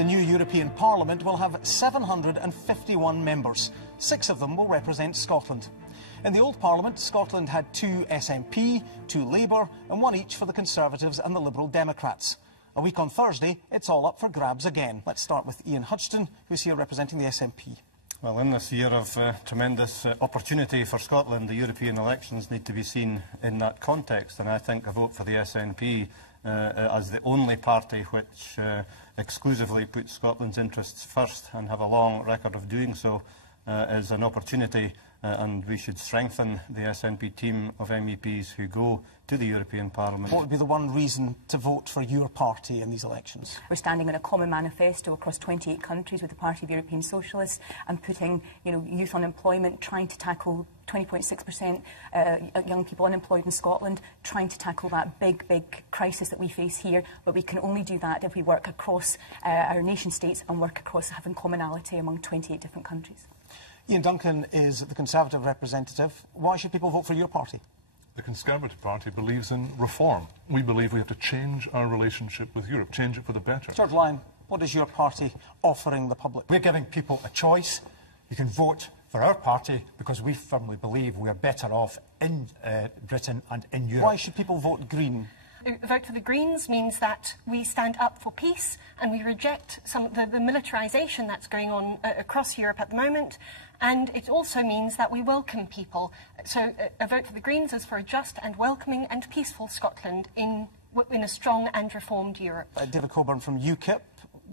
The new European Parliament will have 751 members. 6 of them will represent Scotland. In the old Parliament, Scotland had 2 SNP, 2 Labour and 1 each for the Conservatives and the Liberal Democrats. A week on Thursday, it's all up for grabs again. Let's start with Ian Hudson, who's here representing the SNP. Well, in this year of tremendous opportunity for Scotland, the European elections need to be seen in that context, and I think a vote for the SNP as the only party which exclusively puts Scotland's interests first and have a long record of doing so is an opportunity, and we should strengthen the SNP team of MEPs who go to the European Parliament. What would be the one reason to vote for your party in these elections? We're standing on a common manifesto across 28 countries with the Party of European Socialists and putting, youth unemployment, trying to tackle 20.6% young people unemployed in Scotland, trying to tackle that big crisis that we face here. But we can only do that if we work across our nation states and work across having commonality among 28 different countries. Ian Duncan is the Conservative representative. Why should people vote for your party? The Conservative Party believes in reform. We believe we have to change our relationship with Europe, change it for the better. George Lyon, what is your party offering the public? We're giving people a choice. You can vote for our party because we firmly believe we are better off in Britain and in Europe. Why should people vote Green? Vote for the Greens means that we stand up for peace and we reject some of the militarisation that's going on across Europe at the moment, and it also means that we welcome people. So a vote for the Greens is for a just and welcoming and peaceful Scotland in a strong and reformed Europe. David Coburn from UKIP,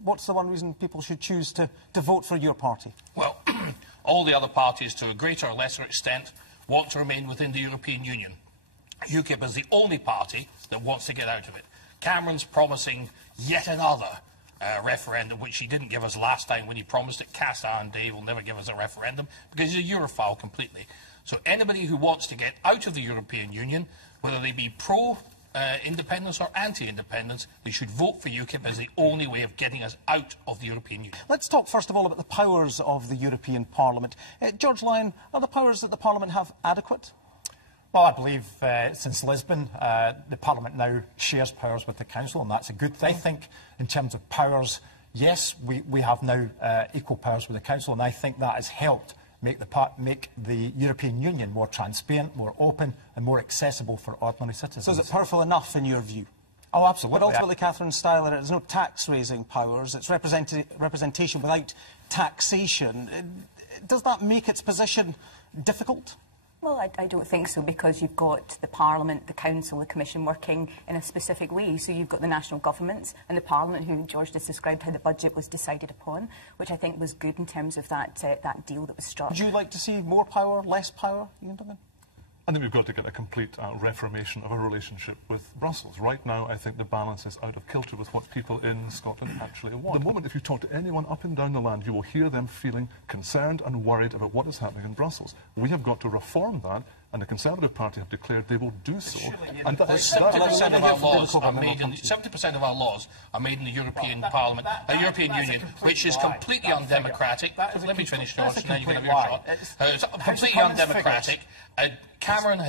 what's the one reason people should choose to vote for your party? Well, all the other parties, to a greater or lesser extent, want to remain within the European Union. UKIP is the only party that wants to get out of it. Cameron's promising yet another referendum, which he didn't give us last time when he promised it. Casa and Day will never give us a referendum because he's a Europhile completely. So anybody who wants to get out of the European Union, whether they be pro-independence or anti-independence, they should vote for UKIP as the only way of getting us out of the European Union. Let's talk first of all about the powers of the European Parliament. George Lyon, are the powers that the Parliament have adequate? Well, I believe since Lisbon, the Parliament now shares powers with the Council, and that's a good thing. I think in terms of powers, yes, we have now equal powers with the Council, and I think that has helped make the European Union more transparent, more open and more accessible for ordinary citizens. So is it powerful enough in your view? Oh, absolutely. But ultimately, Catherine Styler, there's no tax-raising powers, it's representation without taxation. Does that make its position difficult? Well, I don't think so, because you've got the Parliament, the Council, the Commission working in a specific way. So you've got the national governments and the Parliament, who George just described how the budget was decided upon, which I think was good in terms of that deal that was struck. Would you like to see more power, less power, Ian Duncan? I think we've got to get a complete reformation of our relationship with Brussels. Right now, I think the balance is out of kilter with what people in Scotland actually want. The moment, if you talk to anyone up and down the land, you will hear them feeling concerned and worried about what is happening in Brussels. We have got to reform that, and the Conservative Party have declared they will do so. And 70% of our laws are made in 70% of our laws are made in the European Parliament, the European Union, which is completely undemocratic. Let me finish, George, and then you can have your shot. It's completely undemocratic. Cameron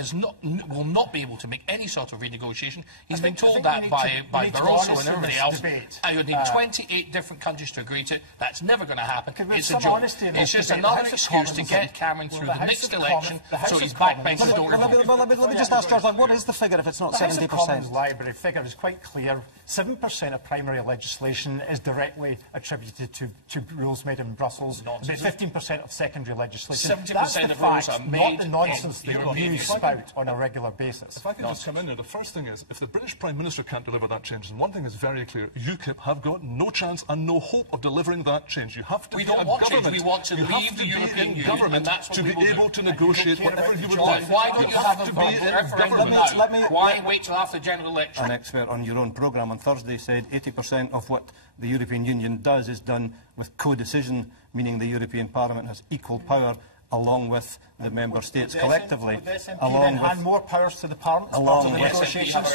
will not be able to make any sort of renegotiation. He's been told that by Barroso and everybody else. I would need 28 different countries to agree to it. That's never going to happen. It's a joke. It's just another excuse to get Cameron through the next election, so he's backbenchers don't revolt. Let me just ask George, what is the figure if it's not 70%? The House of Commons library figure is quite clear. 7% of primary legislation is directly attributed to rules made in Brussels. 15% of secondary legislation. 70% of rules are made not the nonsense that you spout on a regular basis. If I can just come in there, the first thing is, if the British Prime Minister can't deliver that change, and one thing is very clear, UKIP have got no chance and no hope of delivering that change. You have to we don't want change, we want to leave the European Union, and that's what to be able to negotiate whatever you would like. like. Why don't you have a referendum now? Why wait till after the general election? An expert on your own programme on Thursday said 80% of what the European Union does is done with co-decision, meaning the European Parliament has equal power along with the member states collectively, along with more powers to the Parliament as part of the negotiations,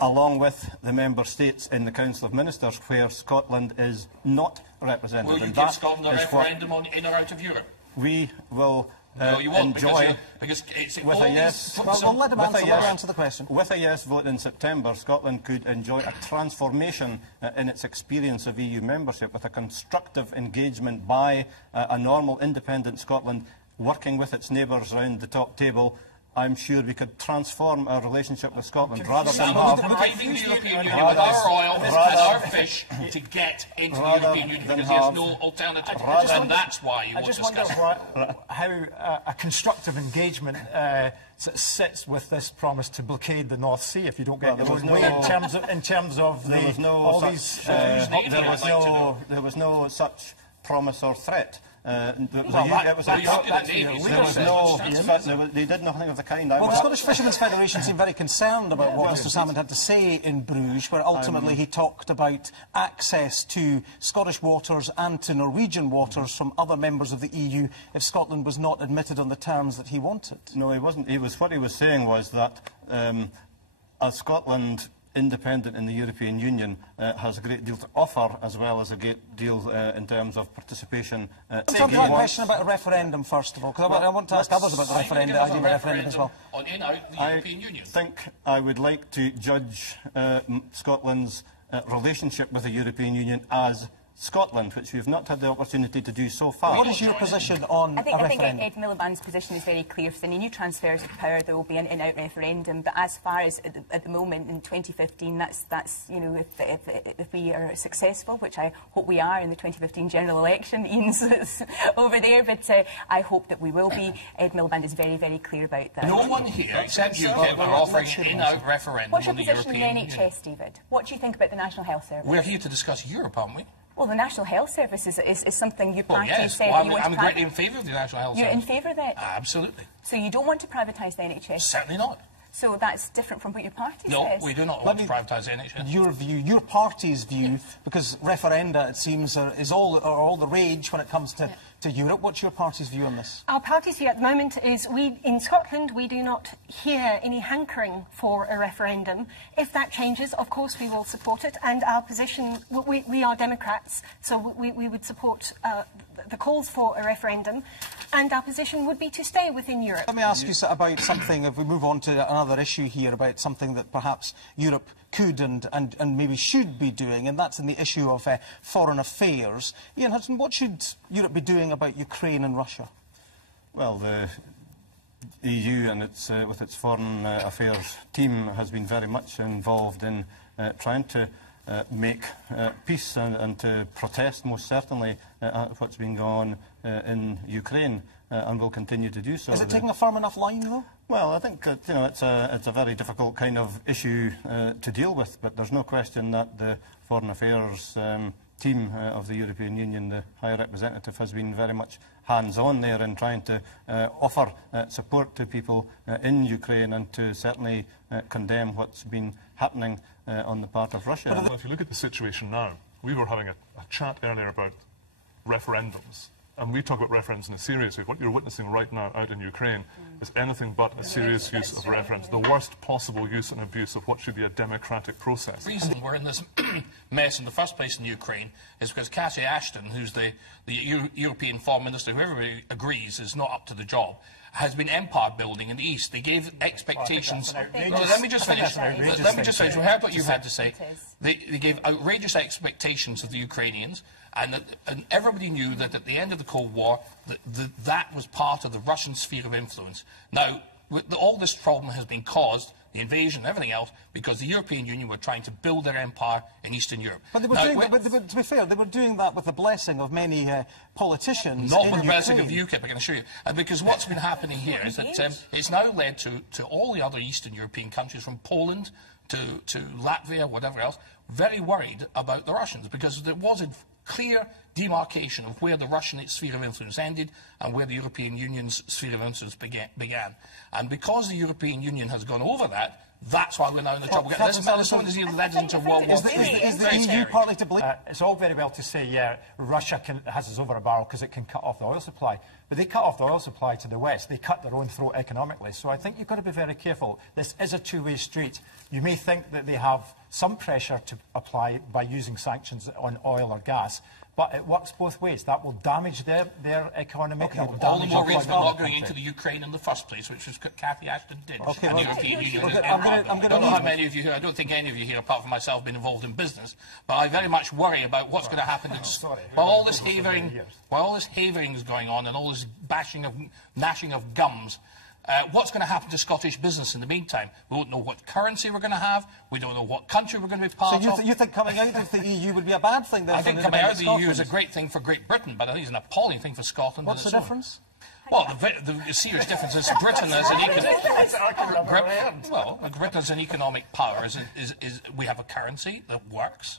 along with the member states in the Council of Ministers, where Scotland is not represented. Will you give Scotland a referendum on in or out of Europe? We will No, you won't, enjoy... because it's with a yes... Well, let him answer the question. With a yes vote in September, Scotland could enjoy a transformation in its experience of EU membership, with a constructive engagement by a normal, independent Scotland working with its neighbours round the top table. I'm sure we could transform our relationship with Scotland rather than have... Bribing the European Union with our oil and our fish to get into the European Union, because there's no alternative. And that's why you want to discuss it. How a constructive engagement sits with this promise to blockade the North Sea if you don't get your own way in terms of there was no such promise or threat. They did nothing of the kind. Well, the Scottish Fishermen's Federation seemed very concerned about what Mr Salmond had to say in Bruges, where ultimately he talked about access to Scottish waters and to Norwegian waters from other members of the EU if Scotland was not admitted on the terms that he wanted. No, he wasn't. What he was saying was that as Scotland, independent in the European Union, has a great deal to offer, as well as a great deal in terms of participation. Let's talk about a question about a referendum, first of all, because I want to ask others about the referendum as well. On in-out the European Union. I think I would like to judge Scotland's relationship with the European Union as Scotland, which we have not had the opportunity to do so far. What is your position on a referendum? I think Ed Miliband's position is very clear. For any new transfers of power, there will be an in-out referendum. But as far as at the moment in 2015, that's you know, if we are successful, which I hope we are in the 2015 general election, Ian's over there, but I hope that we will be. Ed Miliband is very, very clear about that. No one here, except UKIP, are offering an in-out referendum What's your on the position European on the Union. NHS, David? What do you think about the National Health Service? We're here to discuss Europe, aren't we? Well, the National Health Service is something your party said well, you want to I'm greatly in favour of the National Health Service. You're in favour of that? Absolutely. So you don't want to privatise the NHS? Certainly not. So that's different from what your party says? No, we do not want to privatise the NHS. Your view, your party's view, because referenda, it seems, are all the rage when it comes to Europe. What's your party's view on this? Our party's view at the moment is in Scotland, we do not hear any hankering for a referendum. If that changes, of course, we will support it. And our position, we are Democrats, so we would support the calls for a referendum. And our position would be to stay within Europe. Let me ask you about something, if we move on to another issue here, about something that perhaps Europe could and maybe should be doing, and that's in the issue of foreign affairs. Ian Hudson, what should Europe be doing about Ukraine and Russia? Well, the EU and with its foreign affairs team has been very much involved in trying to make peace and to protest, most certainly, what's been going on in Ukraine, and will continue to do so. Is it taking a firm enough line, though? Well, I think that, it's a very difficult kind of issue to deal with, but there's no question that the foreign affairs team of the European Union, the High Representative, has been very much hands-on there in trying to offer support to people in Ukraine, and to certainly condemn what's been happening on the part of Russia. Well, if you look at the situation now, we were having a chat earlier about referendums. And we talk about referendums in a serious way. What you're witnessing right now out in Ukraine is anything but a serious use of referendums. The worst possible use and abuse of what should be a democratic process. The reason we're in this mess in the first place in Ukraine is because Cathy Ashton, who's the European Foreign Minister, who everybody agrees is not up to the job, has been empire building in the East. They gave expectations... let me just finish. Let me just finish. We heard what you had to say. They gave outrageous expectations of the Ukrainians, and everybody knew that at the end of the Cold War, that was part of the Russian sphere of influence. Now, all this problem has been caused, the invasion and everything else, because the European Union were trying to build their empire in Eastern Europe. But they were doing that, to be fair, they were doing that with the blessing of many politicians. Not with the blessing of UKIP, I can assure you. And because what's been happening here is that it's now led to all the other Eastern European countries, from Poland to Latvia, whatever else, very worried about the Russians, because there was a clear demarcation of where the Russian sphere of influence ended and where the European Union's sphere of influence began. And because the European Union has gone over that, that's why we're now in the trouble. This one is led into World War III. Is the EU partly to blame? It's all very well to say, yeah, Russia has us over a barrel because it can cut off the oil supply. But they cut off the oil supply to the West. They cut their own throat economically. So I think you've got to be very careful. This is a two-way street. You may think that they have some pressure to apply by using sanctions on oil or gas, but it works both ways. That will damage their economy. Okay, all the more reason we're not going into the Ukraine in the first place, which was what Cathy Ashton did. Okay, and the European Union. I don't know how many of you here, I don't think any of you here, apart from myself, have been involved in business, but I very much worry about what's going to happen while all this havering is going on and all this gnashing of gums. What's going to happen to Scottish business in the meantime? We don't know what currency we're going to have. We don't know what country we're going to be part of. So you think coming out of the EU would be a bad thing? I think coming out of the EU is a great thing for Great Britain, but I think it's an appalling thing for Scotland. What's the difference? Well, the serious difference is Britain as an economic power. We have a currency that works.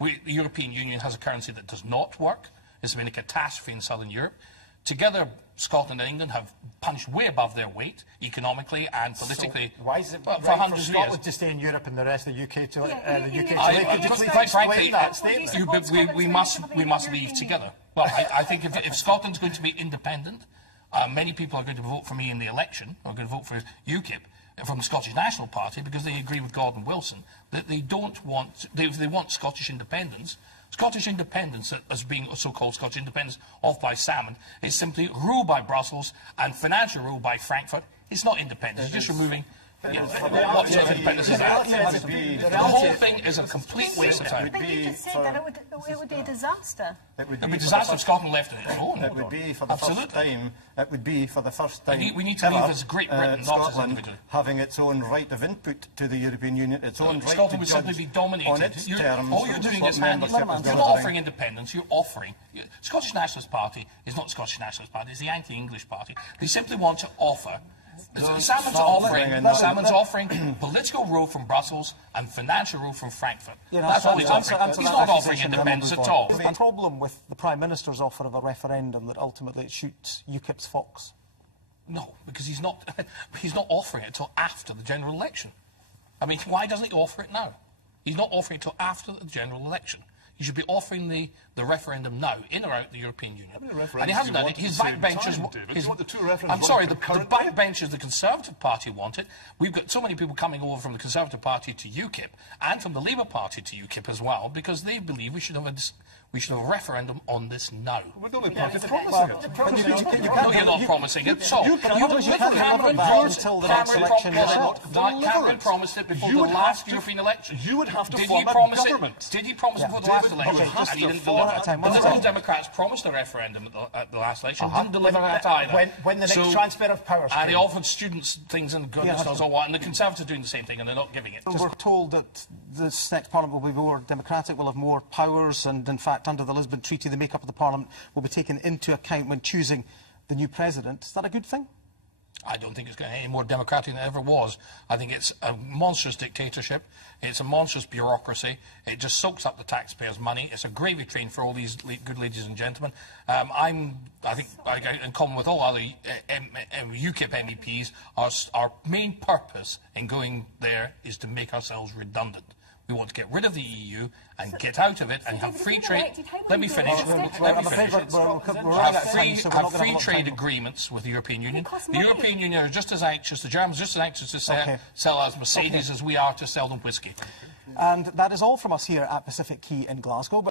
The European Union has a currency that does not work. It's been a catastrophe in southern Europe. Together, Scotland and England have punched way above their weight, economically and politically. So why is it for right for Scotland to stay in Europe and the rest of the UK to quite frankly, we must leave together. Well, I think if Scotland's going to be independent, many people are going to vote for me in the election, are going to vote for UKIP from the Scottish National Party because they agree with Gordon Wilson that they want Scottish independence. Scottish independence, as being so-called Scottish independence off by Salmond, is simply rule by Brussels and financial rule by Frankfurt. It's not independence. It's just removing... what sort of independence is that? The whole thing is a complete waste of time. But you just said that it would be a disaster. It would be a disaster if Scotland left on its own. It would be for the first time. It would be for the first time. We need to leave as Great Britain, not as individual. Having its own right of input to the European Union, its own right Scotland to would simply be dominated. on its terms. All you're doing is handing. You're not offering independence. You're offering. Scottish Nationalist Party is not the Scottish Nationalist Party. It's the anti-English party. They simply want to offer. Salmond's offering political rule from Brussels and financial rule from Frankfurt. That's all he's offering. He's not offering independence at all. Is the problem with the Prime Minister's offer of a referendum that ultimately it shoots UKIP's fox? No, because he's not offering it until after the general election. I mean, why doesn't he offer it now? He's not offering it until after the general eletion. He should be offering the referendum now, in or out the European Union. And he hasn't done it. His backbenchers... I'm sorry, the backbenchers the Conservative Party want it. We've got so many people coming over from the Conservative Party to UKIP and from the Labour Party to UKIP as well, because they believe we should have a referendum on this now. We're the only party promising it. No, you're not promising it. So, Cameron promised it before the last European election. You would have to form a government. Did he promise it before the last election? And he didn't deliver. The Liberal Democrats promised a referendum at the last election. Didn't deliver that either. When the next transfer of powers and they offered students things and goodness knows what. And the Conservatives are doing the same thing and they're not giving it. We're told that this next Parliament will be more democratic, will have more powers, and in fact, under the Lisbon Treaty, the make-up of the Parliament will be taken into account when choosing the new president. Is that a good thing? I don't think it's going to be any more democratic than it ever was. I think it's a monstrous dictatorship. It's a monstrous bureaucracy. It just soaks up the taxpayers' money. It's a gravy train for all these good ladies and gentlemen. I think, in common with all other UKIP MEPs, our main purpose in going there is to make ourselves redundant. We want to get rid of the EU and get out of it and have free trade. Let me finish. Have free trade agreements with the European Union. The European Union are just as anxious, the Germans are just as anxious to sell us Mercedes as we are to sell them whiskey. And that is all from us here at Pacific Quay in Glasgow.